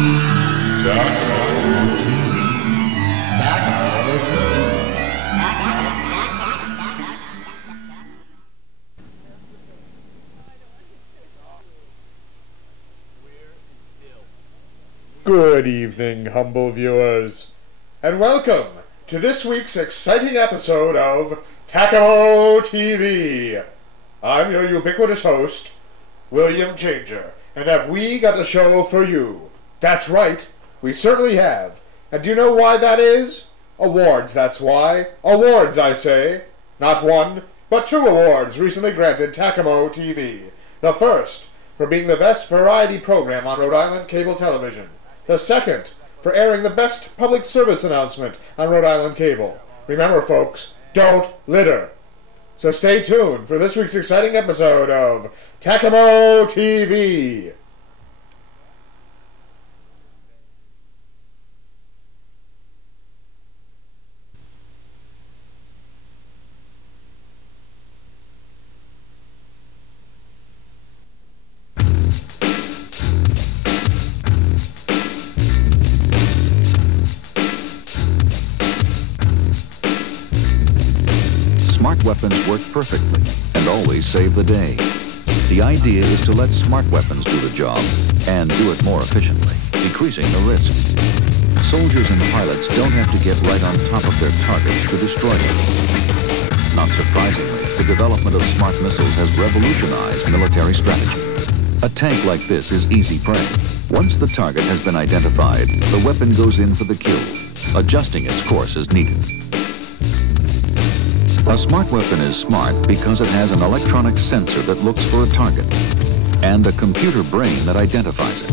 Tacamo TV. Tacamo TV. Good evening, humble viewers, and welcome to this week's exciting episode of Tacamo TV. I'm your ubiquitous host, William Changer, and have we got a show for you? That's right, we certainly have. And do you know why that is? Awards, that's why. Awards, I say. Not one, but 2 awards recently granted Tacamo TV. The first, for being the best variety program on Rhode Island cable television. The second, for airing the best public service announcement on Rhode Island cable. Remember, folks, don't litter. So stay tuned for this week's exciting episode of Tacamo TV. Smart weapons work perfectly and always save the day. The idea is to let smart weapons do the job and do it more efficiently, decreasing the risk. Soldiers and pilots don't have to get right on top of their targets to destroy them. Not surprisingly, the development of smart missiles has revolutionized military strategy. A tank like this is easy prey. Once the target has been identified, the weapon goes in for the kill, adjusting its course as needed. A smart weapon is smart because it has an electronic sensor that looks for a target and a computer brain that identifies it.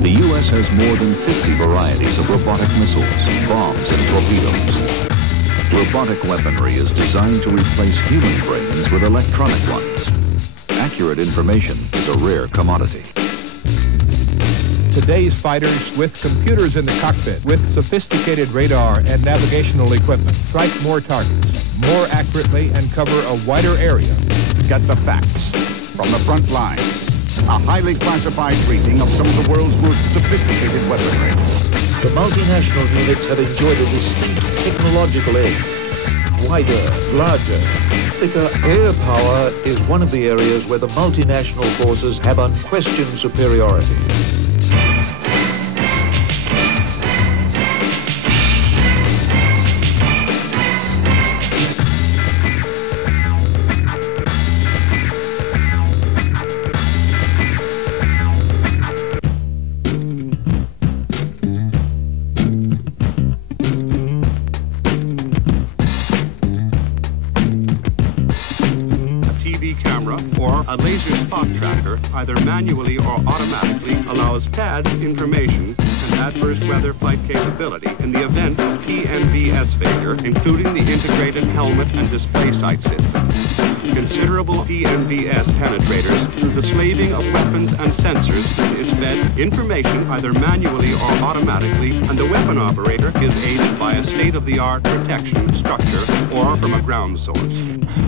The U.S. has more than 50 varieties of robotic missiles, bombs, and torpedoes. Robotic weaponry is designed to replace human brains with electronic ones. Accurate information is a rare commodity. Today's fighters, with computers in the cockpit, with sophisticated radar and navigational equipment, strike more targets, more accurately, and cover a wider area. Get the facts from the front lines. A highly classified briefing of some of the world's most sophisticated weaponry. The multinational units have enjoyed a distinct technological edge. Wider, larger, thicker air power is one of the areas where the multinational forces have unquestioned superiority. Or a laser spot tracker, either manually or automatically, allows FADS information and adverse weather flight capability in the event of PNVS failure, including the integrated helmet and display sight system. Considerable PNVS penetrators through the slaving of weapons and sensors is fed information either manually or automatically, and the weapon operator is aided by a state-of-the-art protection structure or from a ground source.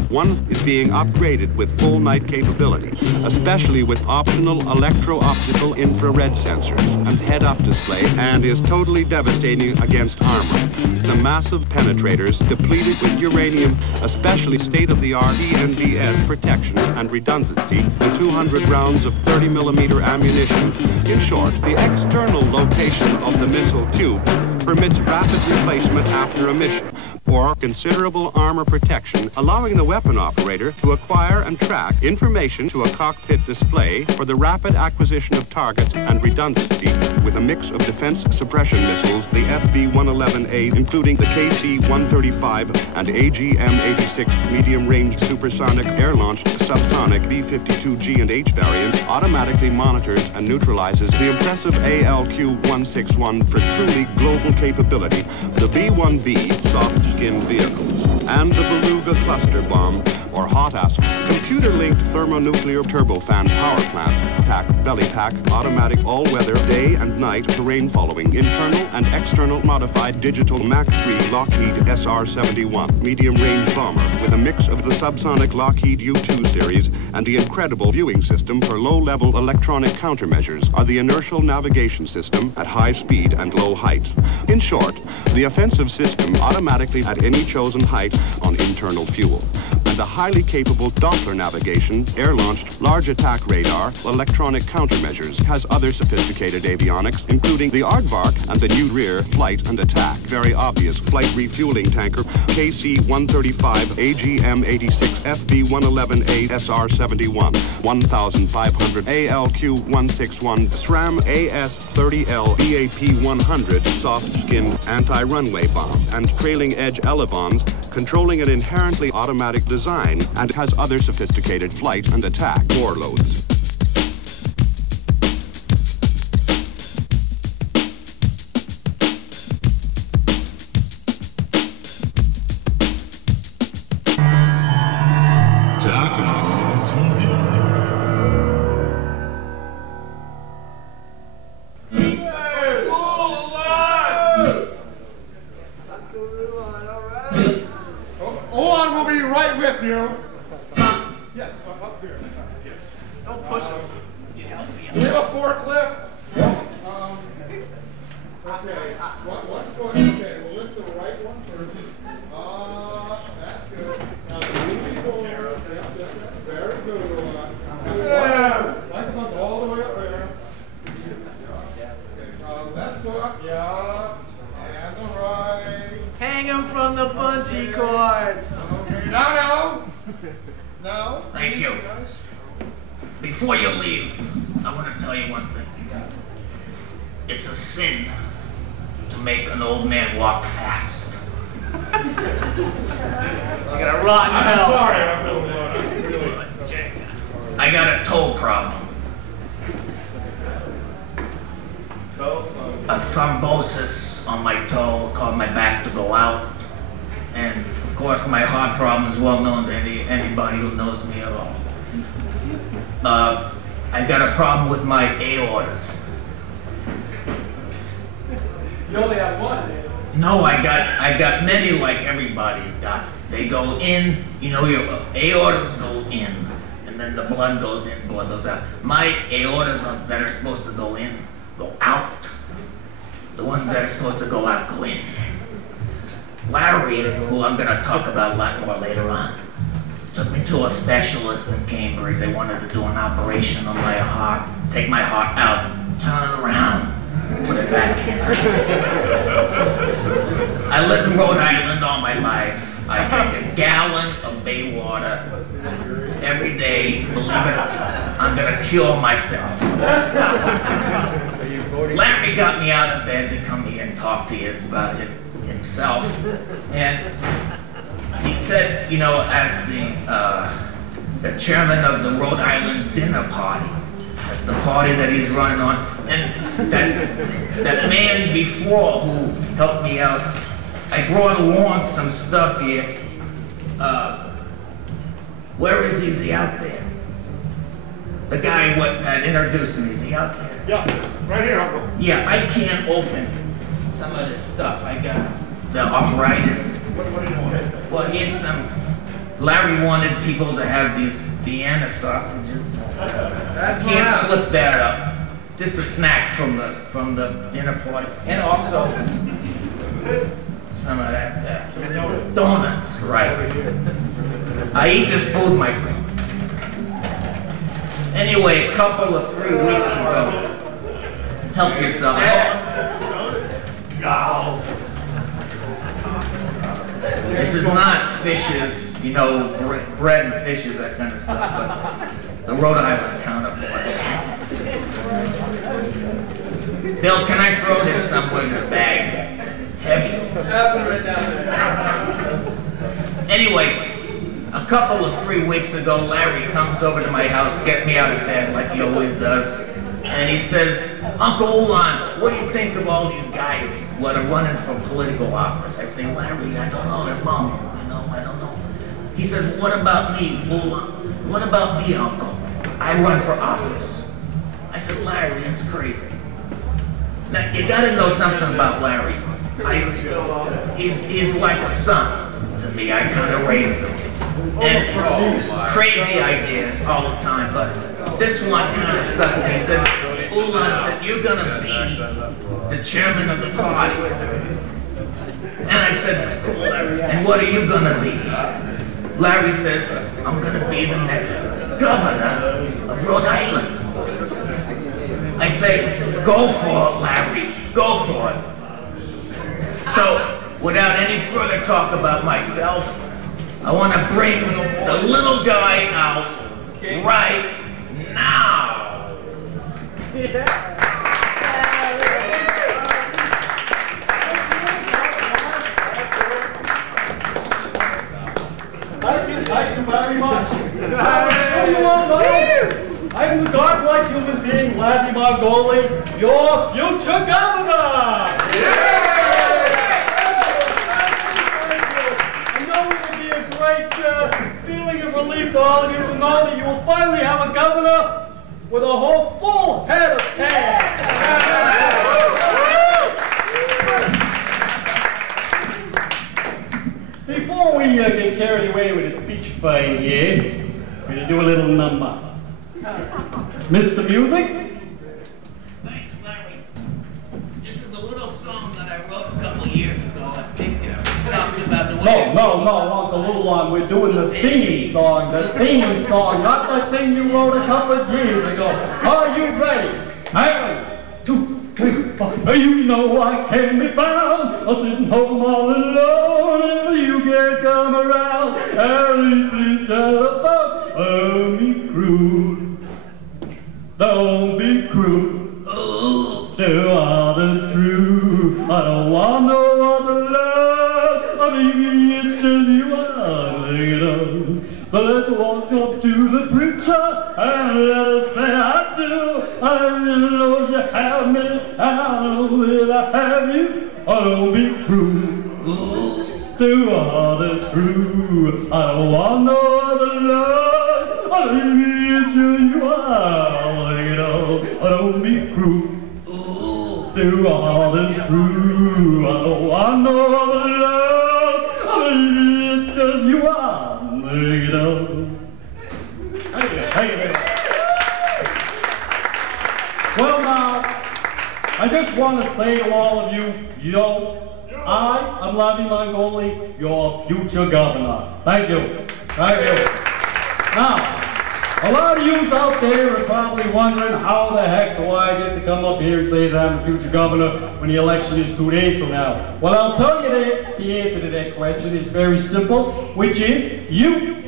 One is being upgraded with full night capability, especially with optional electro-optical infrared sensors and head-up display, and is totally devastating against armor. The massive penetrators depleted with uranium, especially state-of-the-art PNVS protection and redundancy, and 200 rounds of 30mm ammunition. In short, the external location of the missile tube permits rapid replacement after a mission, or considerable armor protection, allowing the weapon operator to acquire and track information to a cockpit display for the rapid acquisition of targets and redundancy with a mix of defense suppression missiles, the FB-111A, including the KC-135 and AGM-86 medium-range supersonic air-launched subsonic B-52G and H variants, automatically monitors and neutralizes the impressive ALQ-161 for truly global capability, the B-1B soft-skinned vehicles, and the Beluga cluster bomb, or hot acid. Computer-linked thermonuclear turbofan power plant, pack, belly pack, automatic all-weather, day and night terrain following, internal and external modified digital Mach 3 Lockheed SR-71 medium-range bomber with a mix of the subsonic Lockheed U-2 series and the incredible viewing system for low-level electronic countermeasures are the inertial navigation system at high speed and low height. In short, the offensive system automatically at any chosen height on internal fuel. And the highly capable Doppler navigation, air-launched, large attack radar, electronic countermeasures, has other sophisticated avionics, including the aardvark and the new rear flight and attack. Very obvious flight refueling tanker, KC-135, AGM-86, FB-111A, SR-71, 1,500, ALQ-161, SRAM AS-30L, BAP-100, soft-skinned anti-runway bomb, and trailing edge elevons, controlling an inherently automatic design and has other sophisticated flight and attack warloads. Tacamo TV. Owen will be right with you. Yes, up here. Yes. Don't push him. We have a forklift. Okay, one foot. Okay, we'll lift the right one first. That's good. Now moving forward. Very good. Microphone's all the way up there. Okay, left foot. Yeah. And the right. Hang him from the bungee cords. Okay. No. No. Thank you. Before you leave, I want to tell you one thing. It's a sin to make an old man walk fast. You're gonna rot in I'm hell. sorry. I'm really. I got a toe problem. A thrombosis on my toe caused my back to go out. And of course my heart problem is well known to anybody who knows me at all. I got a problem with my aortas. You only have one. No, I got many like everybody got. They go in, you know, your aortas go in, and then the blood goes in, blood goes out. My aortas that are supposed to go in, go out. The ones that are supposed to go out, go in. Larry, who I'm gonna talk about a lot more later on, took me to a specialist in Cambridge. They wanted to do an operation on my heart, take my heart out, turn it around, put it back in. I lived in Rhode Island all my life. I drink a gallon of bay water every day. Believe it, I'm gonna cure myself. Larry got me out of bed to come here and talk to you about himself. And he said, you know, as the chairman of the Rhode Island dinner party, that's the party that he's running on, and that man before who helped me out, I brought along some stuff here. Where is he? Is he out there? The guy that introduced me, is he out there? Yeah, right here, Uncle. Yeah, I can't open some of this stuff. I got the arthritis. What do you want? Well, here's some. Larry wanted people to have these Vienna sausages. That's Can't flip that up. Just a snack from the dinner party, and also some of that donuts. Right. I eat this food myself. Anyway, a couple of 3 weeks ago. Help yourself. This is not fishes, you know, bread and fishes, that kind of stuff, but the Rhode Island counterpart. Bill, can I throw this somewhere in this bag? It's heavy. Anyway, a couple of 3 weeks ago, Larry comes over to my house, get me out of bed like he always does, and he says, Uncle Ulan, what do you think of all these guys that are running for political office? I say, Larry, I don't know, they're bum, you know, I don't know. He says, what about me? What about me, Uncle? I run for office. I said, Larry, that's crazy. Now, you gotta know something about Larry. He's like a son to me. I kind of raised him. And crazy ideas all the time, but this one kind of stuck with me. He said, Ulan said, you're gonna be the chairman of the party. And I said, Larry, and what are you gonna be? Larry says, I'm gonna be the next governor of Rhode Island. I say, go for it, Larry, go for it. So, without any further talk about myself, I want to bring the little guy out right now. Thank you very much. So you all know, I'm the godlike human being, Larry Margoli, your future governor. I know it will be a great feeling of relief to all of you to know that you will finally have a governor with a whole full head of hair. Before we get carried away with a speech fight here, we're going to do a little number. Mr. Music? Thanks, Larry. This is a little song that I wrote a couple years ago. I think it talks about the way... No, Uncle Lulon, we're doing the theme song, not the thing you wrote a couple of years ago. Are you ready? 1, 2, 3, 4. You know I can't be found. I'm sitting home all alone. If you can't come around, please tell don't be cruel. Don't be cruel. Do all the truth. I don't want no other love. I mean, it's just you I'm thinking of. So let's walk up to the preacher and let us say I do. I really know you have me. I know that I have you. Oh, don't be cruel. Do all the truth. I don't want no other love. I mean, it's just you I'm thinking of. Oh, don't be cruel. Do all the truth. I don't want no other love. I mean, it's just you I'm thinking of. Thank you. Well, now, I just want to say to all of you, I am Larry Margoli, your future governor. Thank you. Thank you. Now, a lot of yous out there are probably wondering how the heck do I get to come up here and say that I'm the future governor when the election is 2 days from now? Well, I'll tell you that the answer to that question is very simple, which is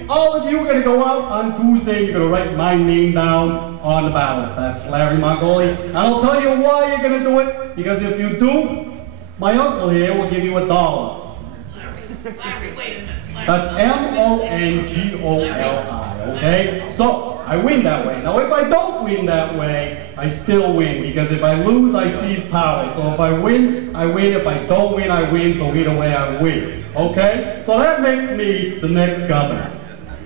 all of you are going to go out on Tuesday and you're going to write my name down on the ballot. That's Larry Margoli. And I'll tell you why you're going to do it, because if you do, my uncle here will give you $1. Larry, wait a minute. That's Mongoli, okay? So, I win that way. Now, if I don't win that way, I still win, because if I lose, I seize power. So if I win, I win. If I don't win, I win. So either way, I win, okay? So that makes me the next governor.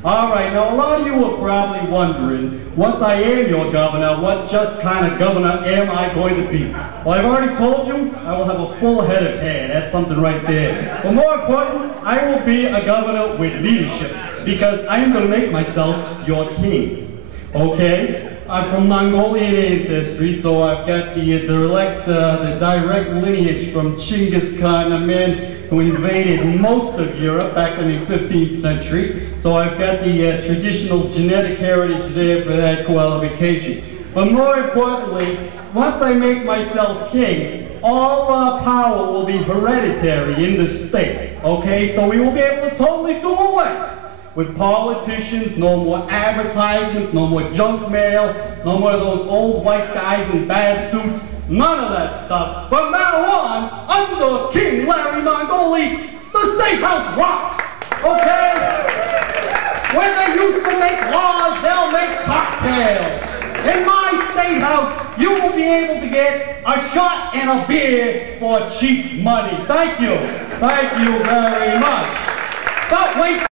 All right, now a lot of you are probably wondering, once I am your governor, what just kind of governor am I going to be? Well, I've already told you, I will have a full head of hair. That's something right there. But more important, I will be a governor with leadership, because I am going to make myself your king, okay? I'm from Mongolian ancestry, so I've got the direct lineage from Genghis Khan, a man who invaded most of Europe back in the 15th century. So I've got the traditional genetic heritage there for that qualification. But more importantly, once I make myself king, all power will be hereditary in the state, okay? So we will be able to totally do away with politicians, no more advertisements, no more junk mail, no more of those old white guys in bad suits, none of that stuff. From now on, under King Larry Margoli, the State House rocks, okay? When they used to make laws, they'll make cocktails. In my State House, you will be able to get a shot and a beer for cheap money. Thank you. Thank you very much. But wait.